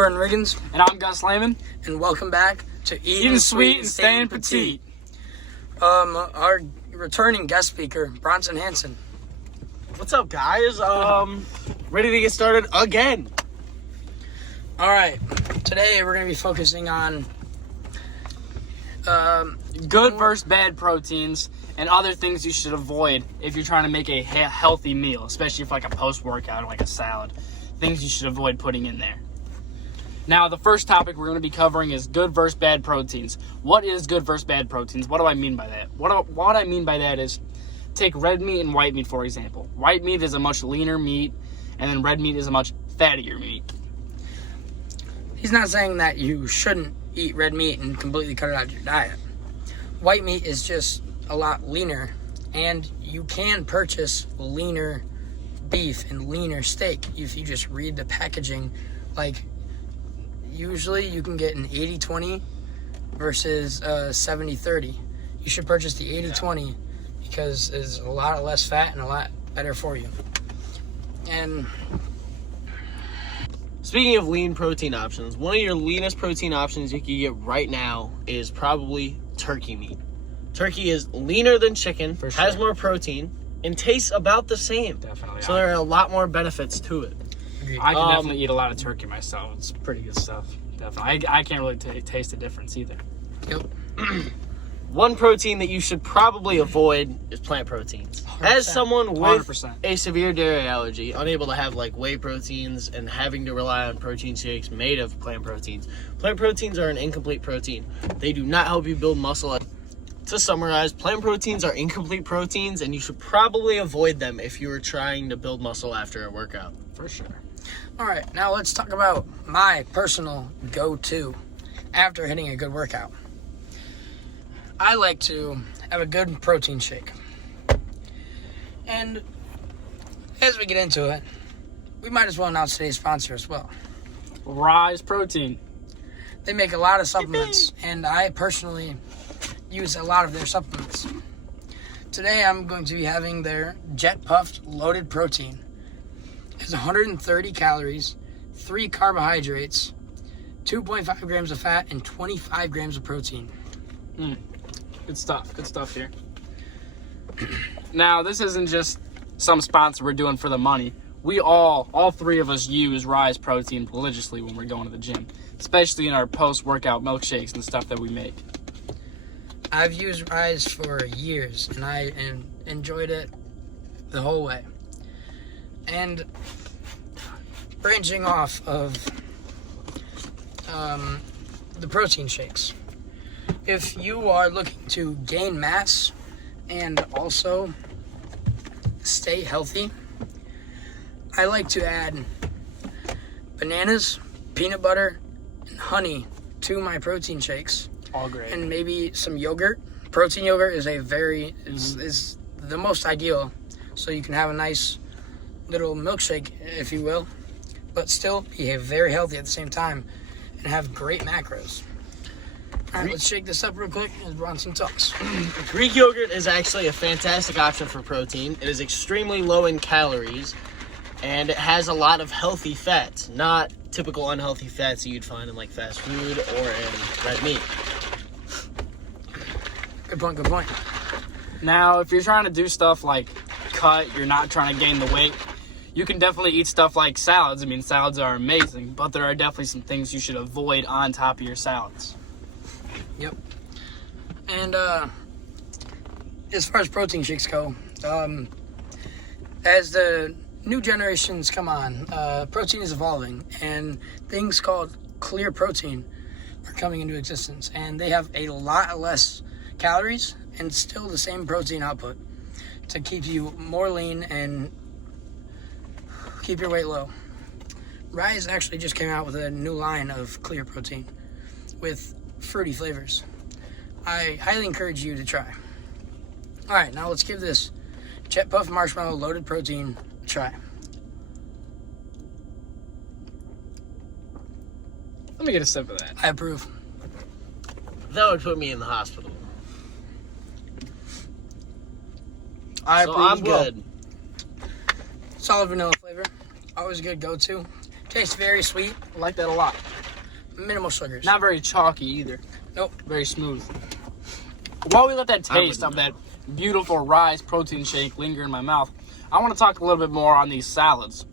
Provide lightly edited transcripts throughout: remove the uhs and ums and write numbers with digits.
Vernon Riggins. And I'm Gus Lehman. And welcome back to Eating Sweet and Staying Petite. Our returning guest speaker, Bronson Hanson. What's up, guys? Ready to get started again. All right. Today we're going to be focusing on Good versus bad proteins and other things you should avoid if you're trying to make a healthy meal, especially for like a post-workout or like a salad. Things you should avoid putting in there. Now, the first topic we're going to be covering is good versus bad proteins. What is good versus bad proteins? What do I mean by that? What I mean by that is, take red meat and white meat, for example. White meat is a much leaner meat, and then red meat is a much fattier meat. He's not saying that you shouldn't eat red meat and completely cut it out of your diet. White meat is just a lot leaner, and you can purchase leaner beef and leaner steak if you just read the packaging. Like, usually you can get an 80-20 versus 70-30. You should purchase the 80-20 because it's a lot less fat and a lot better for you. And speaking of lean protein options, one of your leanest protein options you can get right now is probably turkey meat. Turkey is leaner than chicken, has more protein, and tastes about the same. Definitely. So there are a lot more benefits to it. I can definitely eat a lot of turkey myself. It's pretty good stuff. Definitely. I can't really taste the difference either. Yep. One protein that you should probably avoid is plant proteins. 100%. As someone with 100%. a severe dairy allergy, unable to have like whey proteins and having to rely on protein shakes made of plant proteins are an incomplete protein. They do not help you build muscle. To summarize, plant proteins are incomplete proteins, and you should probably avoid them if you are trying to build muscle after a workout. For sure. All right, now let's talk about my personal go-to after hitting a good workout. I like to have a good protein shake. And as we get into it, we might as well announce today's sponsor as well. Rise Protein. They make a lot of supplements, and I personally use a lot of their supplements. Today I'm going to be having their Jet Puffed Loaded Protein. It's 130 calories, 3 carbohydrates, 2.5 grams of fat, and 25 grams of protein. Good stuff here. Now, this isn't just some sponsor we're doing for the money. We all three of us use Rise Protein religiously when we're going to the gym, especially in our post-workout milkshakes and stuff that we make. I've used Rise for years, and I enjoyed it the whole way. And branching off of the protein shakes, if you are looking to gain mass and also stay healthy, I like to add bananas, peanut butter, and honey to my protein shakes. All great. And maybe some yogurt. Protein yogurt is is the most ideal, so you can have a nice little milkshake, if you will, but still be very healthy at the same time and have great macros. All right, let's shake this up real quick as Bronson talks. Greek yogurt is actually a fantastic option for protein. It is extremely low in calories, and it has a lot of healthy fats, not typical unhealthy fats that you'd find in like fast food or in red meat. Good point. Now, if you're trying to do stuff like cut, you're not trying to gain the weight, you can definitely eat stuff like salads. I mean, salads are amazing, but there are definitely some things you should avoid on top of your salads. Yep. And as far as protein shakes go, as the new generations come on, protein is evolving, and things called clear protein are coming into existence, and they have a lot less calories and still the same protein output to keep you more lean and keep your weight low. Rise actually just came out with a new line of clear protein with fruity flavors. I highly encourage you to try. All right, now let's give this Jet Puff Marshmallow Loaded Protein a try. Let me get a sip of that. I approve. That would put me in the hospital. I So approve I'm as well. good. Solid vanilla flavor. Always a good go-to. Tastes very sweet, I like that a lot. minimal sugars. Not very chalky either. Nope. Very smooth. While we let that taste of that beautiful Rise protein shake linger in my mouth, I want to talk a little bit more on these salads.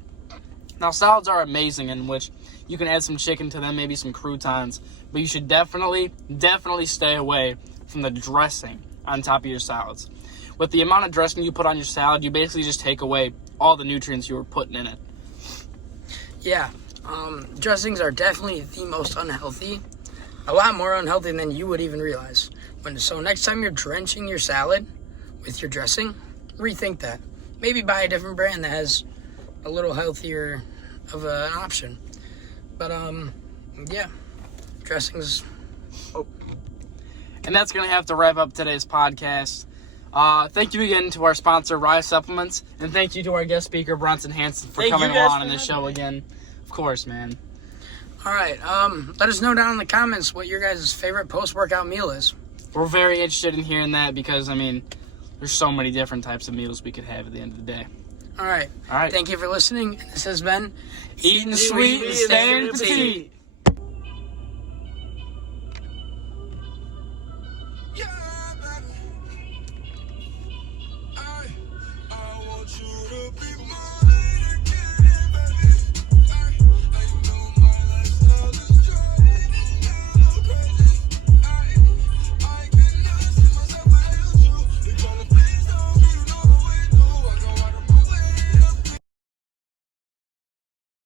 Now, salads are amazing, in which you can add some chicken to them, maybe some croutons, but you should definitely stay away from the dressing on top of your salads. With the amount of dressing you put on your salad, you basically just take away all the nutrients you were putting in it. Yeah, dressings are definitely the most unhealthy. A lot more unhealthy than you would even realize. So next time you're drenching your salad with your dressing, rethink that. Maybe buy a different brand that has a little healthier of an option. But yeah, dressings. And that's going to have to wrap up today's podcast. Thank you again to our sponsor, Rise Supplements, and thank you to our guest speaker, Bronson Hanson, for coming along on the show again. Of course, man. All right, let us know down in the comments what your guys' favorite post-workout meal is. We're very interested in hearing that because, I mean, there's so many different types of meals we could have at the end of the day. All right. All right. Thank you for listening. This has been Eating sweet and staying petite.